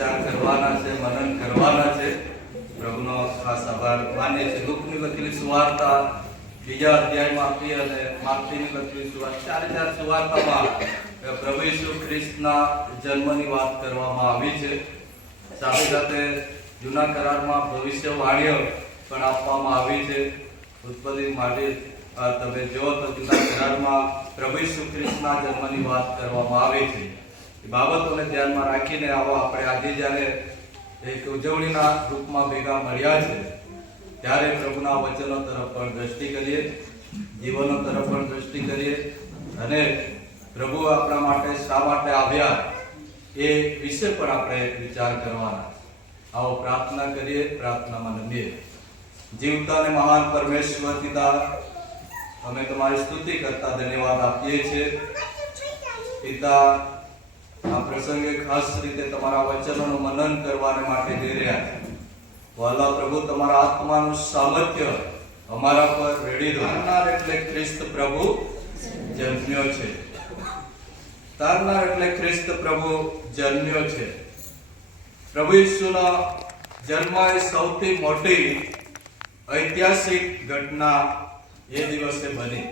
વિચાર કરવાના છે, મનન કરવાના છે. પ્રભુનો ખાસ આભાર માનીએ છીએ. લુકની લખેલી સુવાર્તા બીજા અધ્યાયમાં આપી અને માર્કની લખેલી સુવાર્તા, 4 સુવાર્તામાં પ્રભુ ઈસુ ખ્રિસ્તના જન્મની વાત કરવામાં આવી છે. સાથે સાથે જૂના કરારમાં ભવિષ્યવાણીઓ પણ આપવામાં આવી છે. ઉત્પત્તિ માટે તમે જો તો જૂના કરારમાં પ્રભુ ઈસુ ખ્રિસ્તના જન્મની વાત કરવામાં આવી છે. એ બાબતોને ધ્યાનમાં રાખીને આવો આપણે આજે જ્યારે એક ઉજવણીના રૂપમાં ભેગા મળ્યા છે ત્યારે પ્રભુના વચનો તરફ પણ દ્રષ્ટિ કરીએ, જીવનો તરફ પણ દ્રષ્ટિ કરીએ અને પ્રભુ આપણા માટે શા માટે આવ્યા એ વિશે પણ આપણે વિચાર કરવાના. આવો પ્રાર્થના કરીએ, પ્રાર્થનામાં નમીએ. જીવતા અને મહાન પરમેશ્વર પિતા, અમે તમારી સ્તુતિ કરતા ધન્યવાદ આપીએ છીએ. પિતા, આ પ્રસંગે ખાસ રીતે તમારા વચનોનું મનન કરવાને માટે જઈ રહ્યા છે. વાલા પ્રભુ, તમારા આત્માનું સામર્થ્ય અમારા પર રેડી દો. તારનાર એટલે ખ્રિસ્ત પ્રભુ જન્મ્યો છે. તારનાર એટલે ખ્રિસ્ત પ્રભુ જન્મ્યો છે. પ્રભુ ઈસુનો જન્મ એ સૌથી મોટી ઐતિહાસિક ઘટના એ દિવસે બની.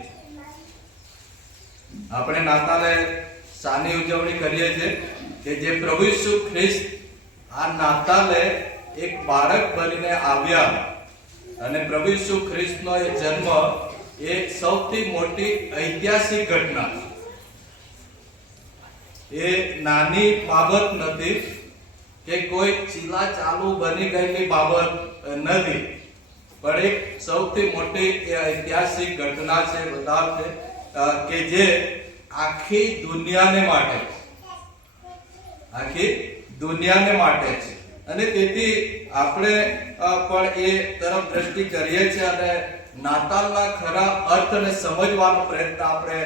આપણે નાતાલે શાની ઉજવણી કરીએ છીએ કે જે પ્રભુ ઈસુ ખ્રિસ્ત આ નાતાલે એક બાળક બનીને આવ્યા અને પ્રભુ ઈસુ ખ્રિસ્તનો એ જન્મ એ સૌથી મોટી ઐતિહાસિક ઘટના. એ નાની બાબત નથી કે કોઈ ચીલા ચાલુ બની ગયેલી બાબત નથી, પણ એક સૌથી મોટી ઐતિહાસિક ઘટના છે. બધા છે કે જે આખી દુનિયાને માટે છે અને તેથી આપણે પણ એ તરફ દ્રષ્ટિ કરીએ છીએ અને નાતાલના ખરા અર્થને સમજવાનો પ્રયત્ન આપણે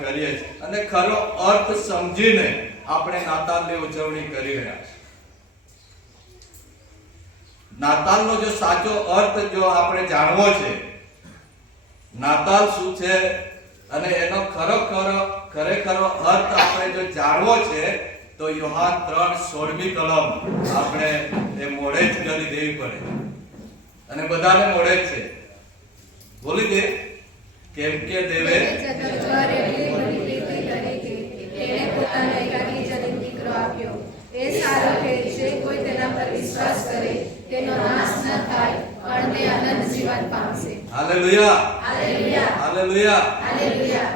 કરીએ છીએ અને ખરો અર્થ સમજીને આપણે નાતાલની ઉજવણી કરી રહ્યા છીએ. નાતાલનો જો સાચો અર્થ જો આપણે જાણવો છે, નાતાલ શું છે અને એનો ખરેખરો અર્થ આપણે જો જાણવો છે તો યોહાન 3:16 કલમ આપણે એ મોડે જ કરી દેવી પડે અને બધાને મોડે જ છે. બોલી દે. કેમ કે દેવે એ સારો છે જે કોઈ તેના પર વિશ્વાસ કરે તેનો નાશ ન થાય પણ તે અનંત જીવન પામશે. Hallelujah, hallelujah, hallelujah, hallelujah.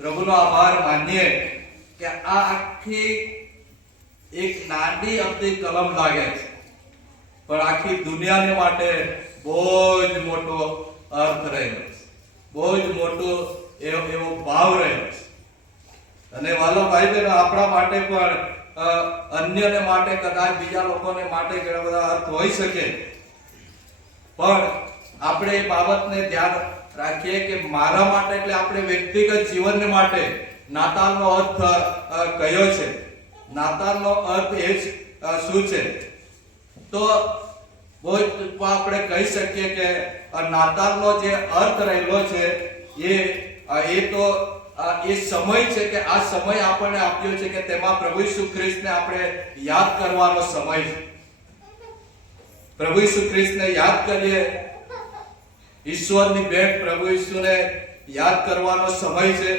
પ્રભુનો આભાર માનીએ કે આ આખી એક નાની અમથી કલમ લાગે છે પણ આખી દુનિયાને માટે બહુ જ મોટો અર્થ રહેલો છે, બહુ જ મોટો એવો ભાવ રહેલો છે. અને વાલા ભાઈ બહેનો, આપણા માટે પણ અન્યને માટે, કદાચ બીજા લોકોને માટે ઘણા બધા અર્થ હોઈ શકે, પણ આપણે એ બાબતને ધ્યાન રાખીએ કે મારા માટે એટલે આપણે વ્યક્તિગત જીવનને માટે નાતાલનો અર્થ કયો છે, નાતાલનો અર્થ એ શું છે. તો બહુ આપણે કહી શકીએ કે નાતાલનો જે અર્થ રહેલો છે એ તો એ સમય છે કે આ સમય આપણને આપ્યો છે કે તેમાં પ્રભુ ઈસુ ખ્રિસ્તને આપણે યાદ કરવાનો સમય છે. પ્રભુ ઈસુ ખ્રિસ્તને યાદ કરીએ, ઈશ્વરની ભેટ પ્રભુ ઈસુને યાદ કરવાનો સમય છે.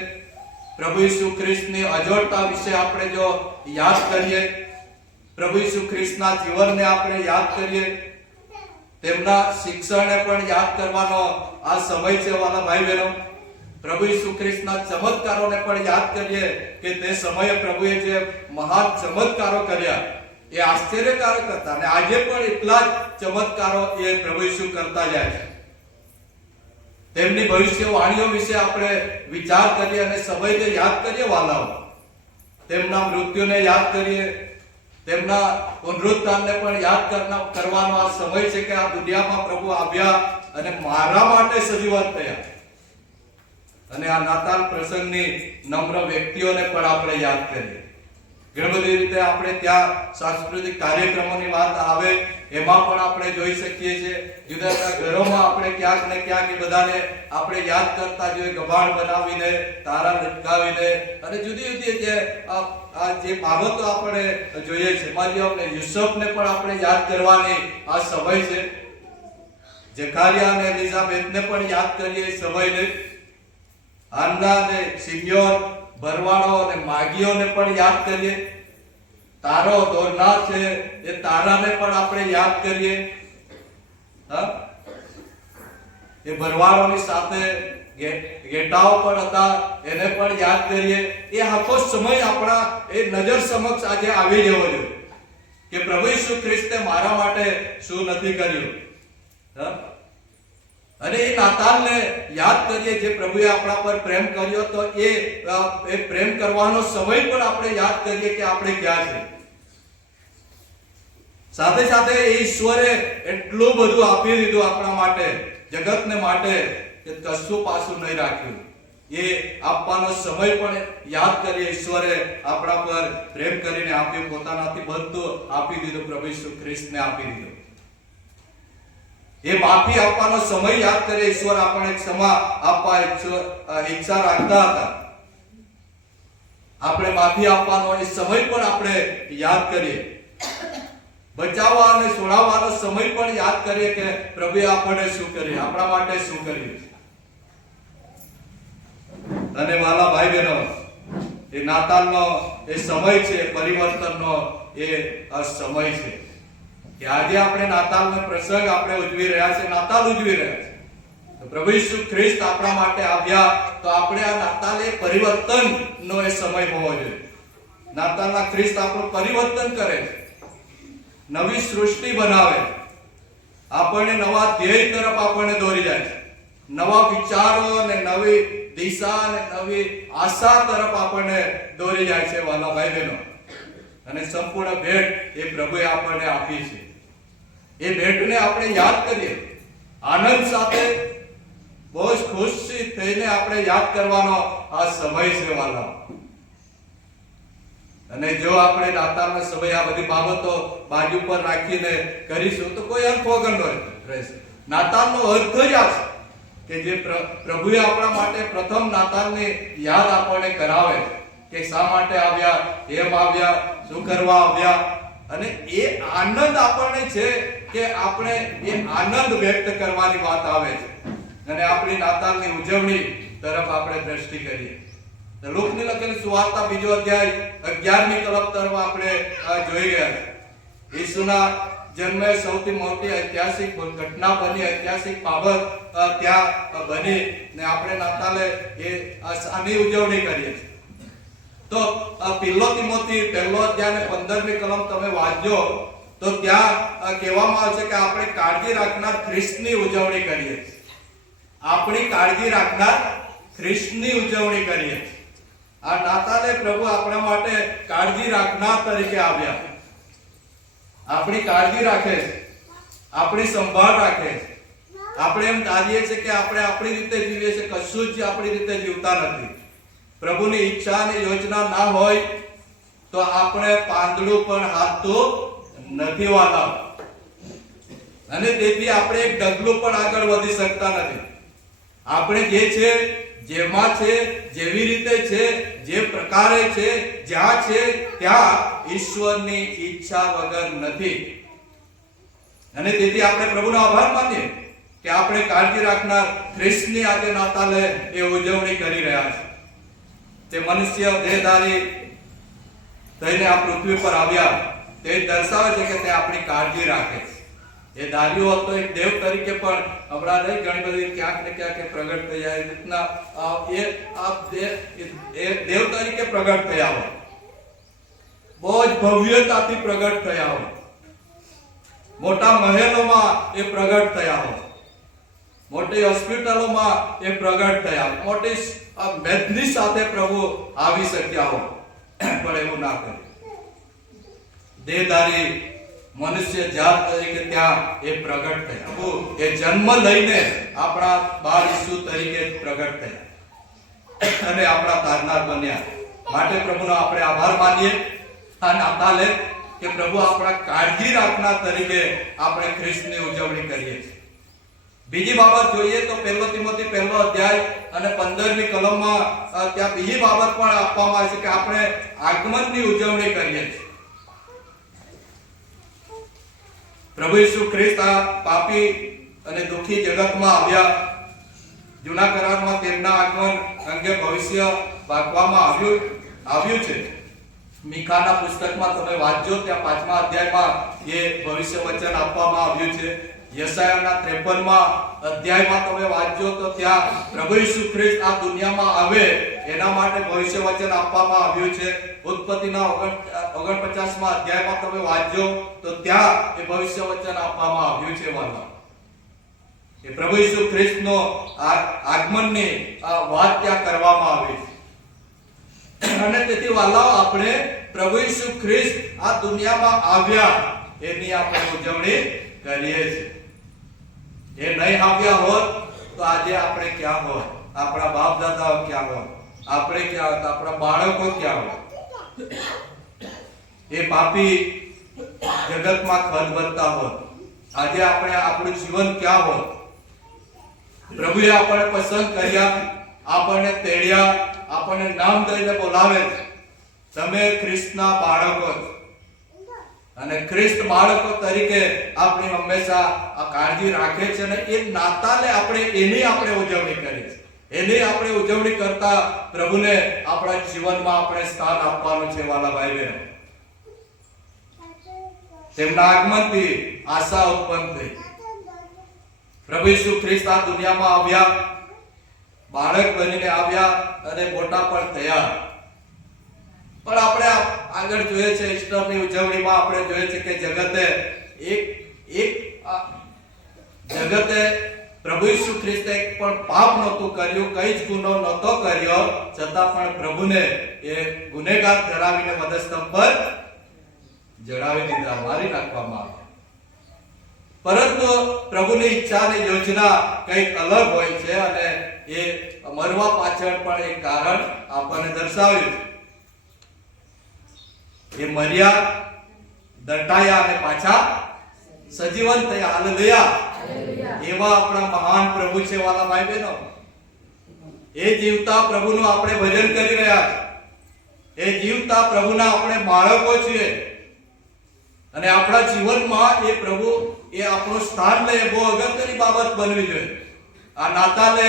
પ્રભુ ઈસુ ખ્રિસ્તની અજોડતા વિશે આપણે જો યાદ કરીએ, પ્રભુ ઈસુ ખ્રિસ્તના જીવનને આપણે યાદ કરીએ, તેમના શિક્ષણને પણ યાદ કરવાનો આ સમય છે. વાલા ભાઈ બહેનો, પ્રભુ ઈસુ ખ્રિસ્તના ચમત્કારોને પણ યાદ કરીએ કે તે સમયે પ્રભુએ જે મહાન ચમત્કારો કર્યા એ આશ્ચર્યકારક હતા અને આજે પણ એટલા જ ચમત્કારો એ પ્રભુ ઈસુ કરતા જાય છે. તેમની ભવિષ્યવાણીઓ વિશે આપણે વિચાર કરીએ અને સમયને યાદ કરીએ. વાલાઓ, તેમના મૃત્યુને યાદ કરીએ, તેમના પુનરુત્થાનને પણ યાદ કરવાનો આ સમય છે કે આ દુનિયામાં પ્રભુ આવ્યા અને મારા માટે સજીવન થયા. અને આ નાતાલ પ્રસંગની નમ્ર વ્યક્તિઓને પણ આપણે યાદ કરીએ. ઘણી બધી રીતે આપણે ત્યાં સાંસ્કૃતિક કાર્યક્રમોની વાત આવે એમાં પણ આપણે જોઈ શકીએ છીએ. જુદા જુદા ઘરોમાં આપણે ક્યાંક ને ક્યાંક એ બધાને આપણે યાદ કરતા જોઈએ, ગભાણ બનાવીને, તારા લટકાવીને અને જુદી જુદી જે બાબતો આપણે જોઈએ છે. મારી યુસુફને પણ આપણે યાદ કરવાની આ સમય છે. જકારિયા અને એલિઝાબેથને પણ યાદ કરીએ એ સમયને. હાન્ના અને સિમ્યોન, ભરવાડો અને માગીઓને પણ યાદ કરીએ. તારો દોરનાર છે એ તારાને પણ આપણે યાદ કરીએ. એ ભરવાડોની સાથે ઘેટાઓ પણ હતા, એને પણ યાદ કરીએ. એ આખો સમય આપણા એ નજર સમક્ષ આજે આવી જવો જોઈએ કે પ્રભુ ઈસુ ખ્રિસ્તે મારા માટે શું નથી કર્યું. અને એ નાતાલને યાદ કરીએ જે પ્રભુએ આપણા પર પ્રેમ કર્યો, તો એ પ્રેમ કરવાનો સમય પણ આપણે યાદ કરીએ કે આપણે ક્યાં છે. સાથે સાથે ઈશ્વરે એટલું બધું આપી દીધું આપણા માટે, જગતને માટે, કે કશું પાછું નહીં રાખ્યું. એ આપવાનો સમય પણ યાદ કરીએ. ઈશ્વરે આપણા પર પ્રેમ કરીને આપ્યું, પોતાનાથી બધું આપી દીધું, પ્રભુ ઈસુ ખ્રિસ્તને આપી દીધું. એ માફી આપવાનો સમય યાદ કરીએ. ઈશ્વર આપણને ક્ષમા આપવા ઈચ્છા રાખતા હતા. આપણે માફી આપવાનો એ સમય પણ આપણે યાદ કરીએ. બચાવવા અને છોડાવવાનો સમય પણ યાદ કરીએ કે પ્રભુએ આપણને શું કર્યું, આપણા માટે શું કર્યું. અને વાલા ભાઈ બહેનો, એ નાતાલનો એ સમય છે, પરિવર્તનનો એ સમય છે કે આજે આપણે નાતાલનો પ્રસંગ આપણે ઉજવી રહ્યા છે, નાતાલ ઉજવી રહ્યા છે. તો પ્રભુ ઈસુ ખ્રિસ્ત આપણા માટે આવ્યા, તો આપણે આ નાતાલ એ પરિવર્તનનો એ સમય હોવો જોઈએ. નાતાલના ખ્રિસ્ત આપણું પરિવર્તન કરે છે, નવી સૃષ્ટિ બનાવે છે, આપણને નવા ધ્યેય તરફ આપણને દોરી જાય છે, નવા વિચારો અને નવી દિશા અને નવી આશા તરફ આપણને દોરી જાય છે વાલા ભાઈ બહેનો. અને સંપૂર્ણ ભેટ એ પ્રભુએ આપણને આપી છે. એ ભેટને આપણે યાદ કરીએ આનંદ સાથે, બહુ જ ખુશી થઈને આપણે યાદ કરવાનો આ સમય છે વાલા. અને જો આપણે નાતાલના સમય આ બધી બાબતો બાજુ પર રાખીને કરીશું તો કોઈ અર્થ વગરનો રહેશે. નાતાલનો અર્થ જ આ છે કે જે પ્રભુએ આપણા માટે પ્રથમ નાતાલની યાદ આપણને કરાવે કે શા માટે આવ્યા, કેમ આવ્યા, શું કરવા આવ્યા. અને એ આનંદ આપણને છે કે આપણે એ આનંદ વ્યક્ત કરવાની વાત આવે છે. અને આપણી નાતાલની ઉજવણી તરફ આપણે દ્રષ્ટિ કરીએ. લુકની લખેલી સુવાર્તા 2 અધ્યાય 11મી કલમ તરફ આપણે જોઈ ગયા. ઈસુના જન્મે સૌથી મોટી ઐતિહાસિક ઘટના બની, ઐતિહાસિક બાબત ત્યાં બની ને આપણે નાતાલે એ આની ઉજવણી કરીએ છીએ. તો પહેલો તિમોથી 1 અધ્યાય 15મી કલમ તમે વાંચજો તો ત્યાં કહેવામાં આવે છે કે આપણે કાળજી રાખનાર ખ્રિસ્તની ઉજવણી કરીએ છીએ. આપણી કાળજી રાખનાર ખ્રિસ્તની ઉજવણી કરીએ છીએ. આ નાતાલે પ્રભુ આપણા માટે કાળજી રાખનાર તરીકે આવ્યા. આપણી કાળજી રાખે છે, આપણી સંભાળ રાખે છે. આપણે એમ ધારીએ છીએ કે આપણે આપણી રીતે જીવીએ છીએ, કશું જ આપણી રીતે જીવતા નથી. પ્રભુની ઈચ્છા અને યોજના ના હોય તો આપણે પાંદડું પણ હાથતું નથી વાલા. અને તેથી આપણે એક ડગલું પણ આગળ વધી શકતા નથી. આપણે જે છે, જેમાં છે, જેવી રીતે છે, જે પ્રકારે છે, જ્યાં છે ત્યાં ઈશ્વરની ઈચ્છા વગર નથી. અને તેથી આપણે પ્રભુનો આભાર માનીએ કે આપણે કાળજી રાખનાર ખ્રિસ્તની આજે નાતાલે એ ઉજવણી કરી રહ્યા છે. તે મનુષ્ય દેહધારી થઈને આ પૃથ્વી પર આવ્યા, તે દર્શાવે છે કે તે આપણી કાળજી રાખે છે. એ ધાર્યો હતો એક દેવ તરીકે પણ હમણાં નહીં ઘણી બધી ક્યાંક ને ક્યાંક પ્રગટ થઈ જાય રીતના એ દેવ તરીકે પ્રગટ થયા હોય, બહુ જ ભવ્યતાથી પ્રગટ થયા હોય, મોટા મહેલોમાં એ પ્રગટ થયા હોય, મોટી હોસ્પિટલોમાં એ પ્રગટ થયા હોય, મોટી મેદની સાથે પ્રભુ આવી શક્યા હોય. પણ એવું ના કર્યું. દેહધારી મનુષ્ય જાત તરીકે ત્યાં એ પ્રગટ થયા. એ જન્મ લઈને આપણા બાળ ઈસુ તરીકે પ્રગટ થયા અને આપણા તારનાર બન્યા. માટે પ્રભુનો આપણે આભાર માનીએ આ નાતાલે કે પ્રભુ આપણા કાળજી રાખનાર તરીકે આપણે ખ્રિસ્તની ઉજવણી કરીએ છીએ. બીજી બાબત જોઈએ તો 1 તિમોથી 1 અધ્યાય અને 15મી કલમમાં ત્યાં બીજી બાબત પણ આપવામાં આવી છે કે આપણે આગમનની ઉજવણી કરીએ છીએ. પ્રભુ ઈસુ ખ્રિસ્ત આ પાપી અને દુઃખી જગતમાં આવ્યા. જૂના કરારમાં તેમના આગમન અંગે ભવિષ્ય વાંચવામાં આવ્યું છે. મીકાના પુસ્તકમાં તમે વાંચજો, ત્યાં 5મા અધ્યાયમાં એ ભવિષ્ય વચન આપવામાં આવ્યું છે. યશાયાના 53મા અધ્યાયમાં તમે વાંચજો તો ત્યાં પ્રભુ ઈસુ ખ્રિસ્ત આ દુનિયામાં આવે એના માટે ભવિષ્ય વચન આપવામાં આવ્યું છે. ઉત્પત્તિના 49મા અધ્યાયમાં તમે વાંચજો તો ત્યાં એ ભવિષ્ય વચન આપવામાં આવ્યું છે. વાલા એ પ્રભુ ઈસુ ખ્રિસ્તનો આગમનની વાત ત્યાં કરવામાં આવી છે. અને તેથી વાલાઓ આપણે પ્રભુ ઈસુ ખ્રિસ્ત આ દુનિયામાં આવ્યા એની આપણે ઉજવણી કરીએ છીએ. એ નહીં આવ્યા હોત તો આજે આપણે ક્યાં હોત? આપણા બાપ દાદાઓ ક્યાં હોત? આપણે ક્યાં હોત? આપણા બાળકો ક્યાં હોત? એ પાપી જગતમાં ખદબદતા હોત. આજે આપણે આપણું જીવન ક્યાં હોત? પ્રભુએ આપણને પસંદ કર્યા, આપણને તેડ્યા, આપણને નામ દઈને બોલાવે છે. તમે ખ્રિસ્તના બાળકો છો અને ખ્રિસ્ત બાળકો તરીકે આપણી હંમેશા આ કાળજી રાખે છે અને એ નાતાલે એની આપણે ઉજવણી કરી છે. એની આપણે ઉજવણી કરતા પ્રભુને આપણા જીવનમાં આપણે સ્થાન આપવાનું છે. વાલા ભાઈ બહેનો, તેમના આગમનથી આશા ઉત્પન્ન થઈ. પ્રભુ ઈસુ ખ્રિસ્ત આ દુનિયામાં આવ્યા, બાળક બનીને આવ્યા અને મોટા પણ થયા. પણ આપણે આગળ જોઈએ છે ઈસ્ટરની ઉજવણીમાં આપણે જોઈએ છે કે જગતે પ્રભુ ઈસુ ખ્રિસ્તે પણ પાપ નહોતું કર્યું, કઈ જ ગુનો નહોતો કર્યો, છતાં પણ પ્રભુને એ ગુનેગાર ધરાવીને વધસ્તંભ પર જડાવી દીધા, મારી નાખવામાં આવ્યા. પરંતુ પ્રભુની ઈચ્છા અને યોજના કંઈક અલગ હોય છે અને એ મરવા પાછળ પણ એક કારણ આપણને દર્શાવ્યું છે. એ મર્યા, દટાયા અને પાછા સજીવન થયા. હાલેલુયા! એવા આપણા મહાન પ્રભુ છે. વાલા ભાઈ બહેનો, એ જીવતા પ્રભુનું આપણે ભજન કરી રહ્યા છીએ. એ જીવતા પ્રભુના આપણે બાળકો છીએ અને આપણા જીવનમાં એ પ્રભુ એ આપણું સ્થાન લે, બહુ અગત્યની બાબત બનવી જોઈએ. આ નાતાલે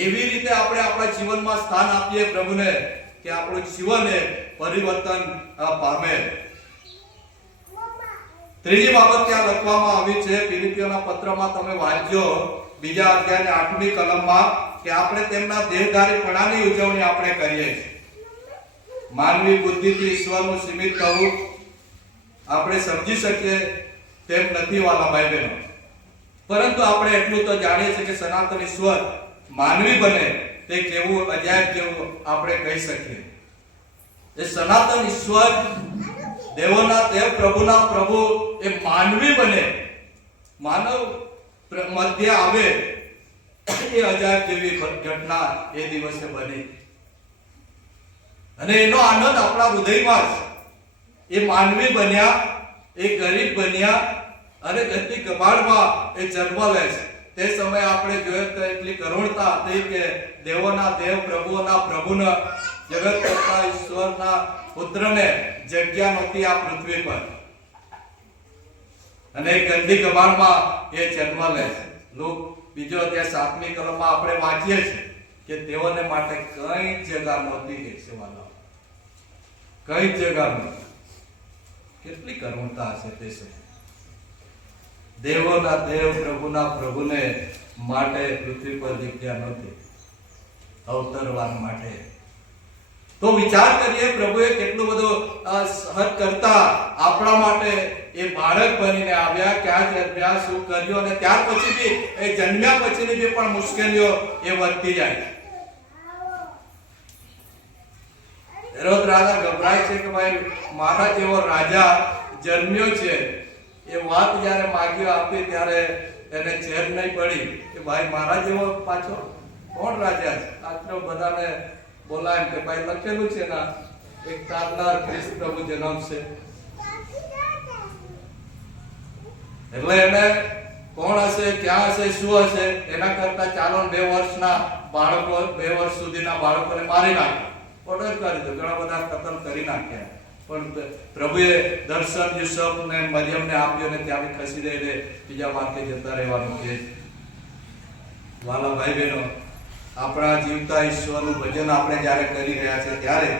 એવી રીતે આપણે આપણા જીવનમાં સ્થાન આપીએ પ્રભુને કે આપણું જીવન એ પરિવર્તન પામે. ત્રીજી બાબત ત્યાં લખવામાં આવી છે ફિલિપીઓના પત્રમાં તમે વાંચજો 2 અધ્યાયની 8મી કલમમાં કે આપણે તેમના દેહધારીપણાની ઉજવણી આપણે કરીએ છીએ. માનવી બુદ્ધિથી ઈશ્વરનું સીમિત થવું આપણે સમજી શકીએ તેમ નથી વાલા ભાઈ બહેનો. પરંતુ આપણે એટલું તો જાણીએ છીએ કે સનાતન ઈશ્વર માનવી બને તે કેવું અજાયબ જેવું આપણે કહી શકીએ. એ સનાતન ઈશ્વર, દેવોના દેવ, પ્રભુના પ્રભુ એ માનવી બને, માનવ મધ્ય આવે, એ અજાયબ જેવી ઘટના એ દિવસે બની. અને એનો આનંદ આપણા હૃદયમાં છે. એ માનવી બન્યા, એ ગરીબ બન્યા અને ગતિ કબાડમાં એ જન્મ લે છે. તે સમયે આપણે જોઈએ તો એટલી કરુણતા હતી કે દેવોના દેવ, પ્રભુઓના પ્રભુના, જગત કરતા ઈશ્વરના પુત્રને જગ્યા નહોતી આ પૃથ્વી પર અને ગંદી કબાડમાં એ જન્મ લે છે. લોક 2 અધ્યાય 7મી કલમમાં આપણે વાંચીએ છીએ કે તેઓને માટે કઈ જગ્યા નહોતી. કે સેવાના કઈ જગ્યા નહોતી. કેટલી કરુણતા હશે તે સમયે. દેવોના દેવ, પ્રભુના પ્રભુને માટે પૃથ્વી પર જગ્યા નહોતી અવતરવા માટે. તો વિચાર કરીએ પ્રભુએ કેટલું બધું સહન કરતા આપણા માટે એ બાળક બનીને આવ્યા, ક્યાં જન્મ્યા, શું કર્યું અને ત્યાર પછી બી એ જન્મ્યા પછીની બી પણ મુશ્કેલીઓ એ વધતી જાય. હેરોદ રાજા ગભરાય છે કે ભાઈ મારા જેવો રાજા જન્મ્યો છે. એ વાત જ્યારે માગ્યો આપી ત્યારે એને ચેન નહીં પડી કે ભાઈ મારા જેવો પાછો કોણ રાજા છે. આટલો બધાને બોલાય કે ભાઈ લખેલું છે ના એક તારનાર ખ્રિસ્ત પ્રભુ જન્મશે. એટલે એને કોણ હશે, ક્યાં હશે, શું હશે એના કરતા ચાલો 2 વર્ષના બાળકો, 2 વર્ષ સુધીના બાળકોને મારી નાખ્યા, ઓર્ડર કરી દો, ઘણા બધા કતલ કરી નાખ્યા. પણ પ્રભુએ દર્શન યુસુફ ને મરિયમને આપ્યો ને ત્યાંથી ખસી દઈને બીજા માર્ગે જતા રહેવાનું કહે. વાલા ભાઈ બહેનો, આપણા જીવતા ઈશ્વરનું ભજન આપણે જ્યારે કરી રહ્યા છે ત્યારે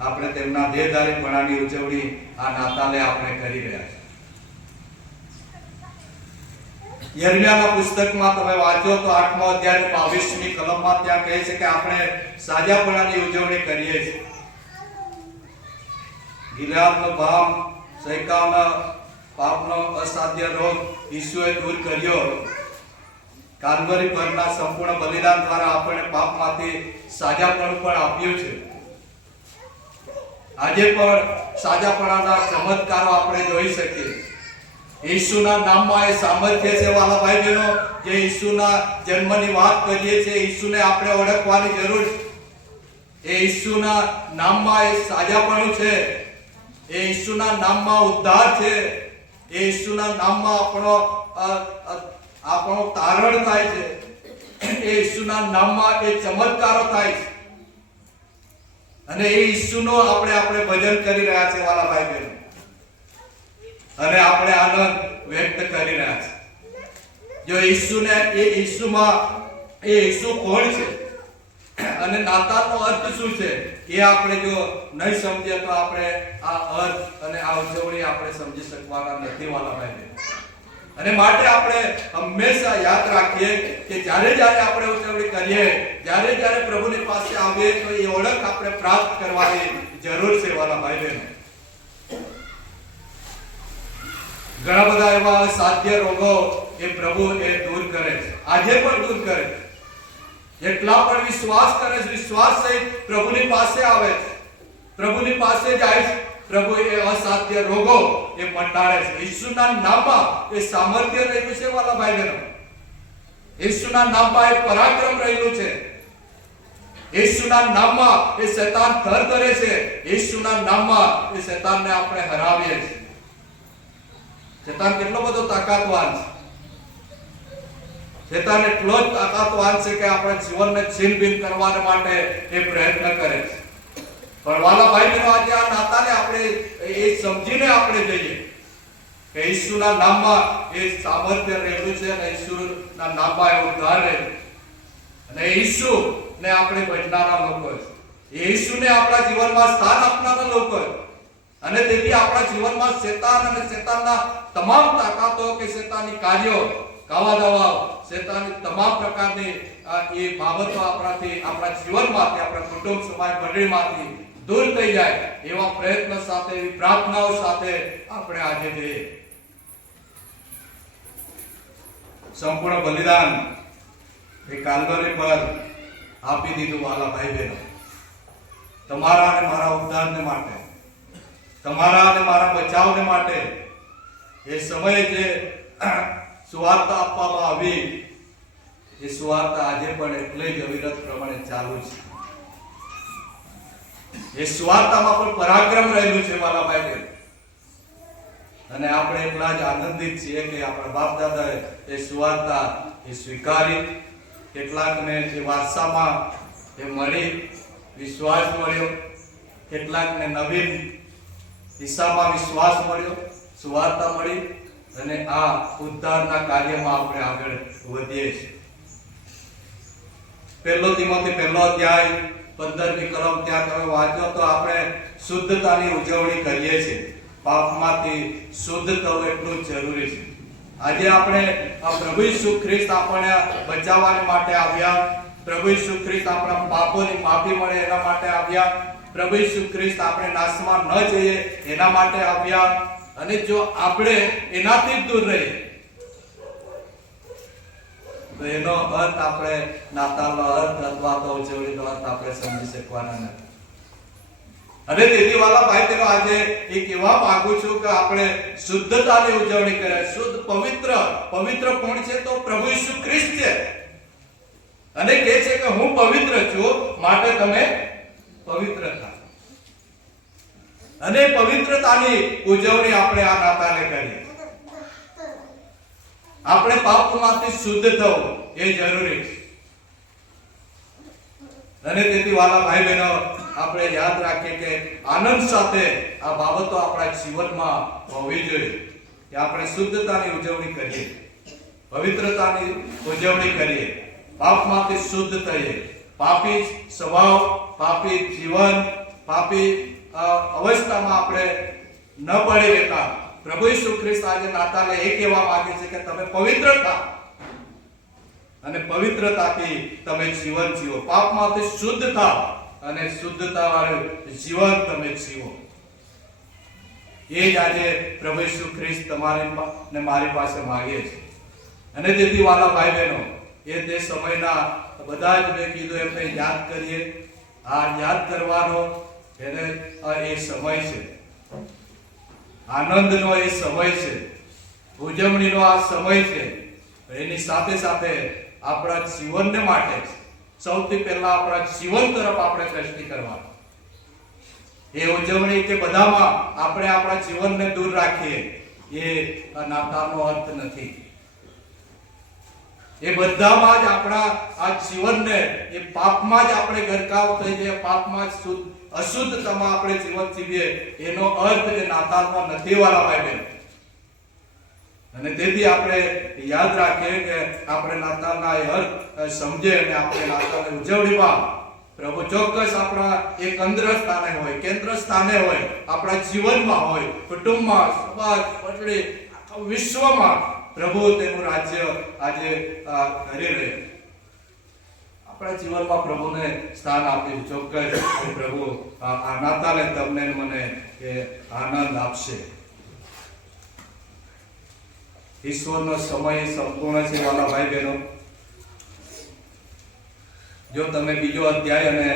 આપણે તેમના દેહધારીપણાની ઉજવણી આ નાતાલે આપણે કરી રહ્યા છીએ. યર્મિયાના પુસ્તકમાં તમે વાંચો તો 8મો અધ્યાય 22મી કલમમાં ત્યાં કહે છે કે આપણે સાજાપણાની ઉજવણી કરીએ છીએ. ગિલિયાદનો બામ, સૈકાવના પાપનો અસાધ્ય રોગ ઈસુએ દૂર કર્યો. કાલ્વરી પરના સંપૂર્ણ બલિદાન દ્વારા આપણને પાપમાંથી સાજાપણું પણ આપ્યું છે. આજે પણ સાજાપણાના ચમત્કારો આપણે જોઈ શકીએ. ઈસુના નામમાં એ સામર્થ્ય છે વાલા ભાઈ બહેનો. જે ઈસુના જન્મની વાત કરીએ છીએ, ઈસુને આપણે ઓળખવાની જરૂર છે. એ ઈસુના નામમાં એ સાજાપણું છે. એ ઈસુના નામમાં ઉદ્ધાર છે. એ ઈસુના નામમાં આપણો તારણ થાય છે. એ ઈસુના નામમાં એ ચમત્કારો થાય છે. અને એ ઈસુનો આપણે ભજન કરી રહ્યા છે વાલા ભાઈ બહેનો. અને આપણે આનંદ વ્યક્ત કરી રહ્યા છે. જો ઈસુને એ ઈસુમાં એ ઈસુ કોણ છે અને નાતાલનો અર્થ શું છે એ આપણે જો નહીં સમજીએ તો આપણે આ અર્થ અને આ ઉજવણી આપણે સમજી શકવાના નથી વાલા ભાઈ બહેનો. અને માટે આપણે હંમેશા યાદ રાખીએ કે જ્યારે આપણે ઉજવણી કરીએ, જ્યારે પ્રભુની પાસે આવીએ તો એ ઓળખ આપણે પ્રાપ્ત કરવાની જરૂર છે વાલા ભાઈ બહેનો. ઘણા બધા એવા અસાધ્ય રોગો એ પ્રભુ એ દૂર કરે છે, આજે પણ દૂર કરે છે. જેટલા પણ વિશ્વાસ કરે છે, વિશ્વાસ સહિત પ્રભુની પાસે આવે છે, પ્રભુની પાસે જાય છે, પ્રભુ એ અસાધ્ય રોગો એ મટાડે છે. ઈસુના નામમાં એ સામર્થ્ય રહેલું છે વાલા ભાઈ બહેનો. ઈસુના નામમાં એ પરાક્રમ રહેલું છે. ઈસુના નામમાં એ શૈતાન થરથરે છે. ઈસુના નામમાં એ શૈતાનને આપણે હરાવીએ છીએ. શૈતાન કેટલો બધો તાકાતવાન છે. શૈતાન એટલો જ તાકાતવાન છે કે આપણા જીવનને છીનભીન કરવા માટે એ પ્રયત્ન કરે છે. પણ વાલા ભાઈ બહેનો, આજે આ નાતાને આપણે એ સમજીને આપણે જઈએ કે ઈસુના નામમાં એ સામર્થ્ય રહેલું છે અને ઈસુના નામમાં એ ઉદ્ધાર રહેલું. અને ઈસુને આપણે ભજનારા લોકો છે. ઈસુને આપણા જીવનમાં સ્થાન આપનારા લોકો છે. અને તેથી આપણા જીવનમાં શૈતાન અને શૈતાનના તમામ તાકાતો કે શૈતાની કાર્યો, કાવા દાવાઓ, શૈતાનની તમામ પ્રકારની એ બાબતો આપણા જીવનમાંથી, આપણા કુટુંબ સમાજ મંડળીમાંથી દૂર થઈ જાય એવા પ્રયત્ન સાથે, એવી પ્રાર્થનાઓ સાથે આપણે આજે જઈએ. સંપૂર્ણ બલિદાન એ કાલ્વરી પર આપી દીધું વાલા ભાઈ બહેનો. તમારા અને મારા ઉદ્ધારને માટે, તમારા અને મારા બચાવને માટે એ સમયે જે સુવાર્તા આપવામાં આવી એ સુવાર્તા આજે પણ એટલે જ અવિરત પ્રમાણે ચાલુ છે. એ સુવાર્તામાં પણ પરાક્રમ રહેલું છે વાલા ભાઈ બહેન. અને આપણે એટલા જ આનંદિત છીએ કે આપણા બાપ દાદાએ એ સુવાર્તા એ સ્વીકારી. કેટલાકને જે વારસામાં એ મળી, વિશ્વાસ મળ્યો. કેટલાકને નવીન દિશામાં વિશ્વાસ મળ્યો, સુવાર્તા મળી. અને આ ઉદ્ધારના કાર્યમાં આપણે આગળ વધીએ છીએ. 1 તિમોથી 1 અધ્યાય 15મી કલમ ત્યાં તમે વાંચો તો આપણે શુદ્ધતાની ઉજવણી કરીએ છીએ. પાપમાંથી શુદ્ધ થવું એટલું જ જરૂરી છે. આજે આપણે આ પ્રભુ ઈસુ ખ્રિસ્ત આપણને બચાવવા માટે આવ્યા. પ્રભુ ઈસુ ખ્રિસ્ત આપણા પાપોની માફી મળે એના માટે આવ્યા. પ્રભુ ઈસુ ખ્રિસ્ત આપણે નાશમાં ન જઈએ એના માટે આવ્યા. અને જો આપણે એનાથી દૂર રહીએ તો એનો અર્થ આપણે નાતાલનો અર્થ અથવા તો ઉજવણીનો અર્થ આપણે સમજી શકવાના નથી. અને તેથી વાલા ભાઈ બહેનો, આજે એ કહેવા માંગુ છું કે આપણે શુદ્ધતાની ઉજવણી કરીએ. શુદ્ધ, પવિત્ર કોણ છે? તો પ્રભુ ઈસુ ખ્રિસ્ત છે. અને કહે છે કે હું પવિત્ર છું, માટે તમે પવિત્ર થાઓ. અને પવિત્રતાની ઉજવણી આપણે આ નાતાલે કરીએ. આપણે પાપમાંથી શુદ્ધ થવું એ જરૂરી છે. અને તેથી વાલા ભાઈ બહેનો, આપણે યાદ રાખીએ કે આનંદ સાથે આ બાબતો આપણા જીવનમાં હોવી જોઈએ કે આપણે શુદ્ધતાની ઉજવણી કરીએ, પવિત્રતાની ઉજવણી કરીએ, પાપમાંથી શુદ્ધ થઈએ, પાપી સ્વભાવ, પાપી જીવન, પાપી અવસ્થામાં આપણે ન પડી રહેતા. પ્રભુ ઈસુ ખ્રિસ્ત આજે નાતાલે એ કહેવા માંગે છે કે તમે પવિત્ર થાઓ અને પવિત્રતાથી તમે જીવન જીવો, પાપમાંથી શુદ્ધ થાઓ અને શુદ્ધતા વાળું જીવન તમે જીવો. એ જ આજે પ્રભુ ઈસુ ખ્રિસ્ત તમારી ને મારી પાસે માંગે છે. અને તેથી વાલા ભાઈ બહેનો, એ તે સમયના બધા જ મેં કીધું એમને યાદ કરીએ. આ યાદ કરવાનો એને એ સમય છે, આનંદનો એ સમય છે, ઉજવણીનો આ સમય છે. એની સાથે સાથે આપણા જીવનને માટે સૌથી પહેલા આપણા જીવન તરફ આપણે દ્રષ્ટિ કરવાની. એ ઉજવણી કે બધામાં આપણે આપણા જીવનને દૂર રાખીએ એ નાતાલનો અર્થ નથી. એ બધામાં જ આપણા આ જીવનને એ પાપમાં જ આપણે ગરકાવ થઈ જઈએ, પાપમાં જ અશુદ્ધતામાં આપણે જીવન જીવીએ, એનો અર્થ એ નાતાલમાં નથી વાલા ભાઈ બહેન. અને તેથી આપણે યાદ રાખીએ કે આપણે નાતાલના એ અર્થ સમજે અને આપણે નાતાલની ઉજવણીમાં પ્રભુ ચોક્કસ આપણા એ કેન્દ્ર સ્થાને હોય, કેન્દ્ર સ્થાને હોય, આપણા જીવનમાં હોય, કુટુંબમાં, સમાજ, મંડળી, આખા વિશ્વમાં પ્રભુ તેનું રાજ્ય આજે કરી રહે. આપણા જીવનમાં પ્રભુને સ્થાન આપ્યું ચોક્કસ. પ્રભુ આ નાતાલે તમને મને એ આનંદ આપશે. ઈશ્વરનો સમય સંપૂર્ણ છે વાલા ભાઈ બહેનો. જો તમે બીજો અધ્યાય અને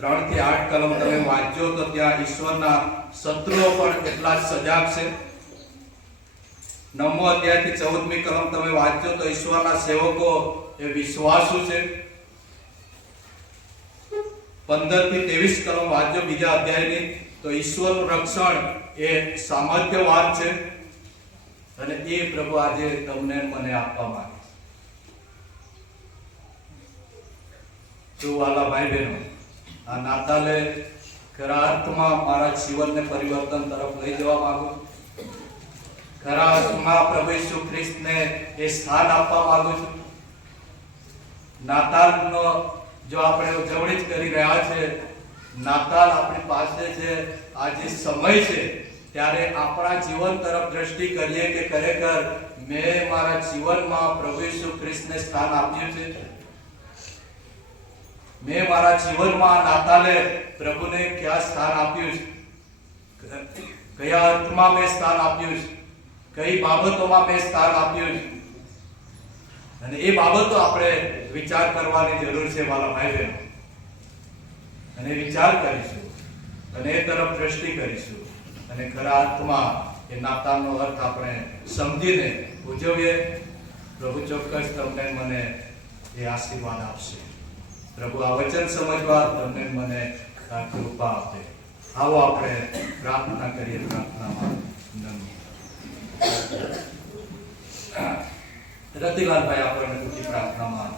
3 થી 8 કલમ તમે વાંચો તો ત્યાં ઈશ્વરના શત્રુઓ પણ કેટલા સજાગ છે. 9મો અધ્યાય થી 14મી કલમ તમે વાંચો તો ઈશ્વરના સેવકો એ વિશ્વાસુ છે. 15 થી 23 કલમ વાંચો બીજા અધ્યાયની તો ઈશ્વરનું રક્ષણ એ સામર્થ્યવાન છે. અને એ પ્રભુ આજે તમને મને આપવા માંગે છે. તો વાલા ભાઈ બહેનો, આ નાતાલે ખરા અર્થમાં મારા જીવનને પરિવર્તન તરફ લઈ જવા માંગુ. ખરા અર્થમાં પ્રભુ ઈસુ ખ્રિસ્તને એ સ્થાન આપવા માંગુ છું. નાતાલનો જો આપણે ઉજવણી જ કરી રહ્યા છે, નાતાલ આપણી પાસે છે, આ જે સમય છે ત્યારે આપણા જીવન તરફ દ્રષ્ટિ કરીએ કે ખરેખર મેં મારા જીવનમાં પ્રભુ ઈસુ ખ્રિસ્તને સ્થાન આપ્યું છે. મેં મારા જીવનમાં નાતાલે પ્રભુને ક્યાં સ્થાન આપ્યું છે, કયા અર્થમાં મેં સ્થાન આપ્યું છે, કઈ બાબતોમાં મેં સ્થાન આપ્યું છે. અને એ બાબતો આપણે વિચાર કરવાની જરૂર છે વાલા ભાઈ બહેનો. અને વિચાર કરીશું અને એ તરફ દ્રષ્ટિ કરીશું અને ખરા અર્થમાં એ નાતાલનો અર્થ આપણે સમજીને ઉજવીએ. પ્રભુ ચોક્કસ તમને મને એ આશીર્વાદ આપશે. પ્રભુ આ વચન સમજવા તમને મને કૃપા આપે. આવો આપણે પ્રાર્થના કરીએ. પ્રાર્થનામાં રતિલાલભાઈ આપણને ટૂંકી પ્રાર્થનામાં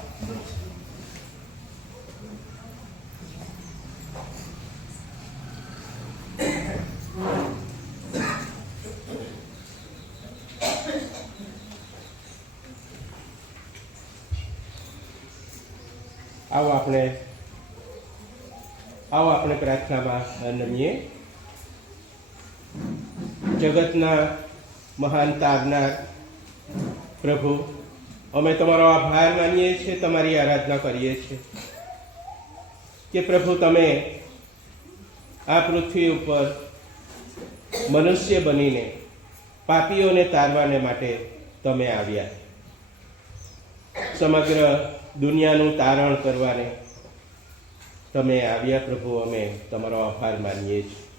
આવો આપણે પ્રાર્થનામાં નમીએ. જગતના મહાન તારનાર પ્રભુ, અમે તમારો આભાર માનીએ છીએ, તમારી આરાધના કરીએ છીએ કે પ્રભુ તમે આ પૃથ્વી ઉપર મનુષ્ય બનીને પાપીઓને તારવાને માટે તમે આવ્યા. સમગ્ર દુનિયાનું તારણ કરવાને તમે આવ્યા પ્રભુ. અમે તમારો આભાર માનીએ છીએ.